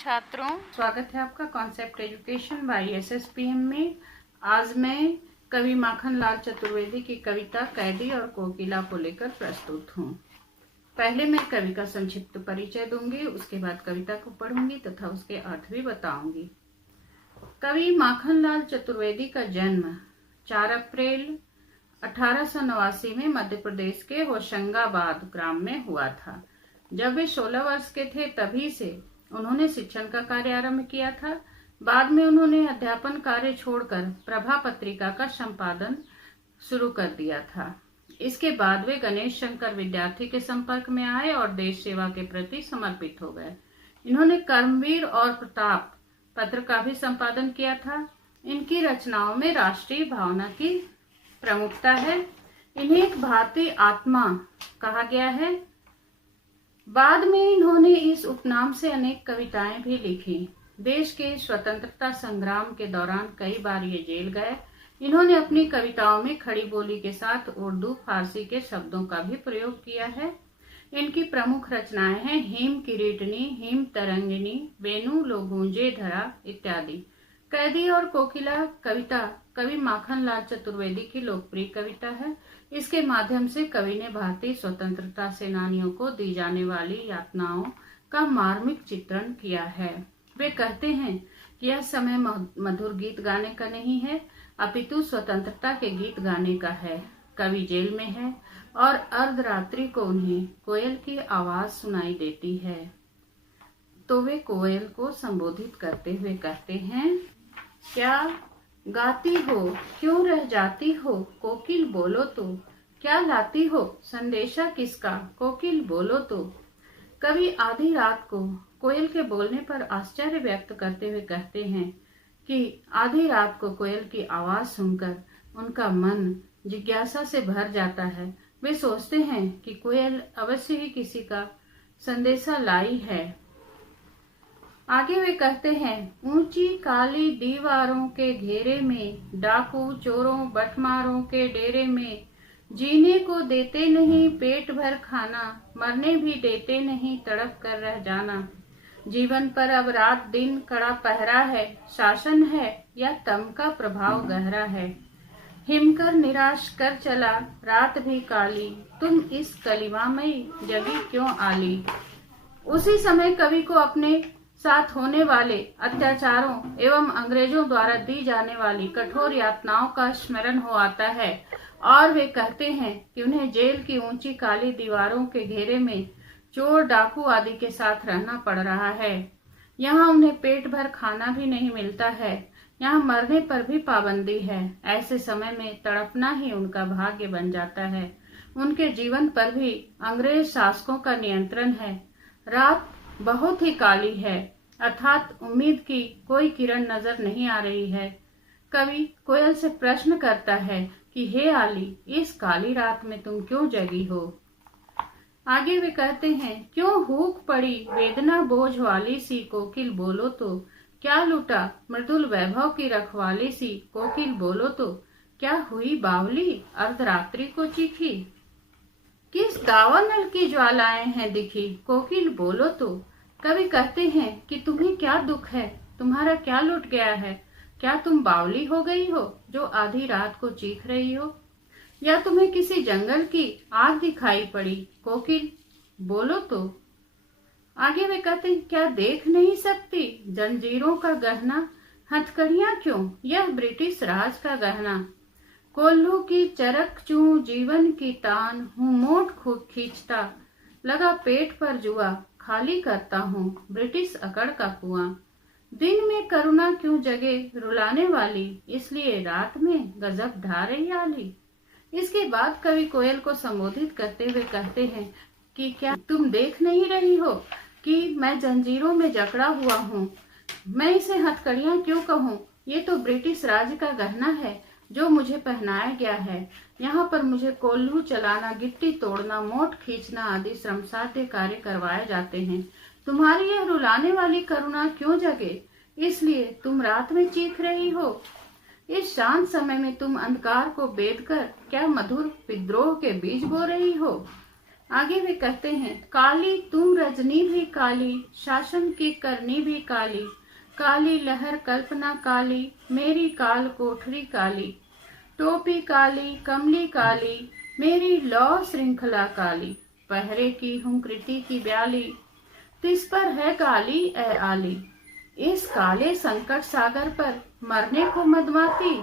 छात्रों, स्वागत है आपका कॉन्सेप्ट एजुकेशन बाय एसएसपीएम में। आज मैं कवि माखनलाल चतुर्वेदी की कविता कैदी और कोकिला को लेकर प्रस्तुत हूँ। पहले मैं कवि का संक्षिप्त परिचय दूंगी, उसके बाद कविता को पढ़ूंगी तथा उसके अर्थ भी बताऊंगी। कवि माखनलाल चतुर्वेदी का जन्म 4 अप्रैल 1889 में मध्य प्रदेश के होशंगाबाद ग्राम में हुआ था। जब वे 16 वर्ष के थे तभी से उन्होंने शिक्षण का कार्य आरंभ किया था। बाद में उन्होंने अध्यापन कार्य छोड़कर प्रभा पत्रिका का संपादन शुरू कर दिया था। इसके बाद वे गणेश शंकर विद्यार्थी के संपर्क में आए और देश सेवा के प्रति समर्पित हो गए। इन्होंने कर्मवीर और प्रताप पत्र का भी संपादन किया था। इनकी रचनाओं में राष्ट्रीय भावना की प्रमुखता है। इन्हें एक भारतीय आत्मा कहा गया है। बाद में इन्होंने इस उपनाम से अनेक कविताएं भी लिखी। देश के स्वतंत्रता संग्राम के दौरान कई बार ये जेल गए। इन्होंने अपनी कविताओं में खड़ी बोली के साथ उर्दू फारसी के शब्दों का भी प्रयोग किया है। इनकी प्रमुख रचनाएं हैं हिम किरीटनी, हिम तरंगिनी, वेणु लो गूंजे धरा इत्यादि। कैदी और कोकिला कविता कवि माखनलाल चतुर्वेदी की लोकप्रिय कविता है। इसके माध्यम से कवि ने भारतीय स्वतंत्रता सेनानियों को दी जाने वाली यातनाओं का मार्मिक चित्रण किया है। वे कहते हैं कि यह समय मधुर गीत गाने का नहीं है, अपितु स्वतंत्रता के गीत गाने का है। कवि जेल में है और अर्धरात्रि को उन्हें कोयल की आवाज सुनाई देती है, तो वे कोयल को संबोधित करते हुए कहते हैं, क्या गाती हो, क्यों रह जाती हो, कोकिल बोलो तो, क्या लाती हो, संदेशा किसका, कोकिल बोलो तो। कवि आधी रात को कोयल के बोलने पर आश्चर्य व्यक्त करते हुए कहते हैं कि आधी रात को कोयल की आवाज सुनकर उनका मन जिज्ञासा से भर जाता है। वे सोचते हैं कि कोयल अवश्य ही किसी का संदेशा लाई है। आगे वे कहते हैं, ऊंची काली दीवारों के घेरे में, डाकू चोरों बटमारों के डेरे में, जीने को देते नहीं पेट भर खाना, मरने भी देते नहीं तड़प कर रह जाना। जीवन पर अब रात दिन कड़ा पहरा है, शासन है या तम का प्रभाव गहरा है। हिमकर निराश कर चला रात भी काली, तुम इस कलिमामयी जगी क्यों आली। उसी समय कवि को अपने साथ होने वाले अत्याचारों एवं अंग्रेजों द्वारा दी जाने वाली कठोर यातनाओं का स्मरण हो आता है और वे कहते हैं कि उन्हें जेल की ऊंची काली दीवारों के घेरे में चोर डाकू आदि के साथ रहना पड़ रहा है। यहाँ उन्हें पेट भर खाना भी नहीं मिलता है, यहाँ मरने पर भी पाबंदी है। ऐसे समय में तड़पना ही उनका भाग्य बन जाता है। उनके जीवन पर भी अंग्रेज शासकों का नियंत्रण है। रात बहुत ही काली है, अर्थात उम्मीद की कोई किरण नजर नहीं आ रही है। कवि कोयल से प्रश्न करता है कि हे आली, इस काली रात में तुम क्यों जगी हो। आगे वे कहते हैं, क्यों हुक पड़ी वेदना बोझ वाली सी, कोकिल बोलो तो, क्या लूटा मृदुल वैभव की रखवाली सी, कोकिल बोलो तो, क्या हुई बावली अर्धरात्रि को चीखी, किस दावानल की ज्वालाएं हैं दिखी, कोकिल बोलो तो। कवि कहते हैं कि तुम्हें क्या दुख है, तुम्हारा क्या लुट गया है, क्या तुम बावली हो गई हो जो आधी रात को चीख रही हो, या तुम्हें किसी जंगल की आग दिखाई पड़ी, कोकिल बोलो तो। आगे वे कहते हैं, क्या देख नहीं सकती जंजीरों का गहना, हथकड़ियां क्यों यह ब्रिटिश राज का गहना, कोल्हू की चरक चू जीवन की तान, हूँ मोट खूब खींचता, लगा पेट पर जुआ, खाली करता हूँ ब्रिटिश अकड़ का कुआं। दिन में करुणा क्यों जगे रुलाने वाली, इसलिए रात में गजब ढा रही आली। इसके बाद कवि कोयल को संबोधित करते हुए कहते हैं कि क्या तुम देख नहीं रही हो कि मैं जंजीरों में जकड़ा हुआ हूँ, मैं इसे हथकड़ियां क्यों कहूँ, ये तो ब्रिटिश राज का गहना है जो मुझे पहनाया गया है। यहाँ पर मुझे कोल्हू चलाना, गिट्टी तोड़ना, मोट खींचना आदि श्रमसाध्य कार्य करवाए जाते हैं। तुम्हारी यह रुलाने वाली करुणा क्यों जगे, इसलिए तुम रात में चीख रही हो। इस शांत समय में तुम अंधकार को बेद कर क्या मधुर विद्रोह के बीज बो रही हो। आगे वे कहते हैं, काली तुम रजनी भी काली, शासन की करनी भी काली, काली लहर कल्पना काली, मेरी काल कोठरी काली, टोपी काली कमली काली, मेरी लौ श्रृंखला काली, पहरे की हूँ कृति की ब्याली, तिस पर है काली ए आली, इस काले संकट सागर पर मरने को मदमाती,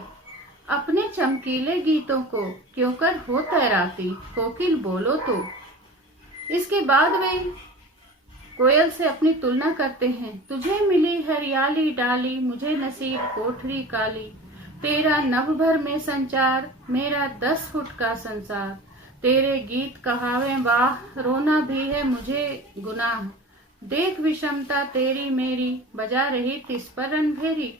अपने चमकीले गीतों को क्यों कर हो तैराती, कोकिल बोलो तो। इसके बाद वे कोयल से अपनी तुलना करते हैं, तुझे मिली हरियाली डाली, मुझे नसीब कोठरी काली, तेरा नभ भर में संचार, मेरा 10 फुट का संसार, तेरे गीत कहावे वाह, रोना भी है मुझे गुनाह, देख विषमता तेरी मेरी, बजा रही तिस पर रणभेरी।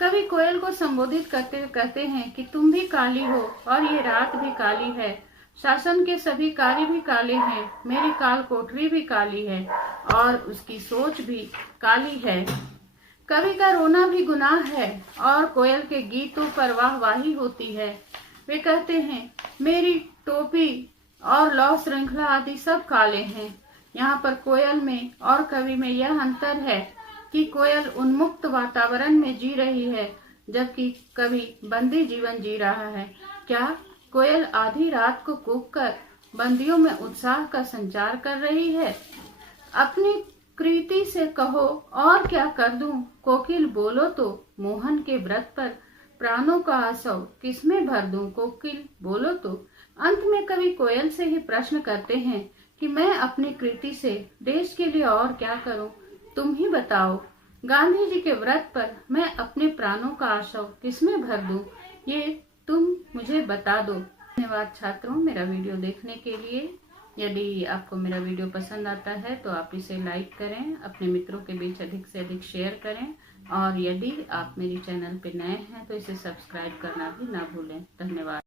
कवि कोयल को संबोधित करते कहते हैं कि तुम भी काली हो और ये रात भी काली है, शासन के सभी कार्य भी काले हैं, मेरी काल कोठरी भी काली है और उसकी सोच भी काली है। कवि का रोना भी गुनाह है और कोयल के गीतों पर वाहवाही होती है। वे कहते हैं, मेरी टोपी और लौ श्रृंखला आदि सब काले हैं। यहाँ पर कोयल में और कवि में यह अंतर है कि कोयल उन्मुक्त वातावरण में जी रही है, जबकि कवि बंदी जीवन जी रहा है। क्या कोयल आधी रात को कूक कर बंदियों में उत्साह का संचार कर रही है? अपनी कृति से कहो और क्या कर दूं, कोकिल बोलो तो, मोहन के व्रत पर प्राणों का आसव किसमें भर दूं, कोकिल बोलो तो। अंत में कवि कोयल से ही प्रश्न करते हैं कि मैं अपनी कृति से देश के लिए और क्या करूं, तुम ही बताओ। गांधी जी के व्रत पर मैं अपने प्राणों का आशव किसमें भर दूं, ये तुम मुझे बता दो। धन्यवाद छात्रों मेरा वीडियो देखने के लिए। यदि आपको मेरा वीडियो पसंद आता है तो आप इसे लाइक करें, अपने मित्रों के बीच अधिक से अधिक शेयर करें और यदि आप मेरी चैनल पर नए हैं तो इसे सब्सक्राइब करना भी ना भूलें। धन्यवाद।